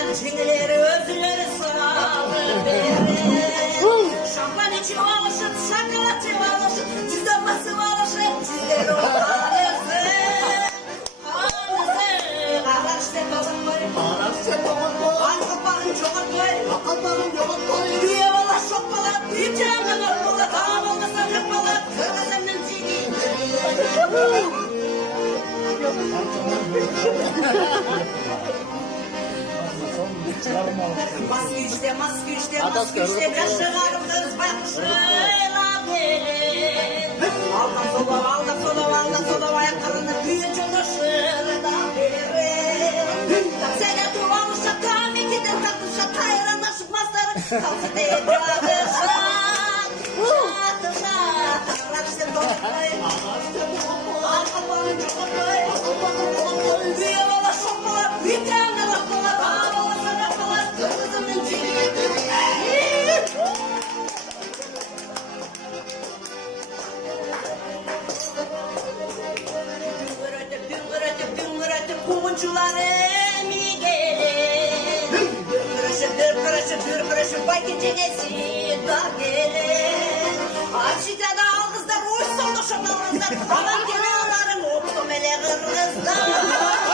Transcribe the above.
Cinleri özleri sağlık şampan içi alışıp şakalatı alışıp cüzdanması alışıp cüzleri olanısı araçta kalın var arkapağın çoğun var üye valla şokmalar büyük canlı nokmalar tamam olmasa nokmalar kırmızımın cini maske işte maske işte kaşılarım kız bakışıyla gelin aldan sola ayaklarını büyücü ışığında verin taksene duvarlı şaka mikiden tatlı şaka yaranlar çıkmazları kalsı diye çatışan araçta dolmayın arkabanın çoğunmayın büyü valla şokmalar büyük canlı bakmalar ağırlığı bakmalar kırmızının cini Güngüretip kumuncular emi gelin bir kırışıp bay gecesi dar gelin Açıkada al kızlar uç solda şokalınızlar aman kenarların mutlu mele kırmızlar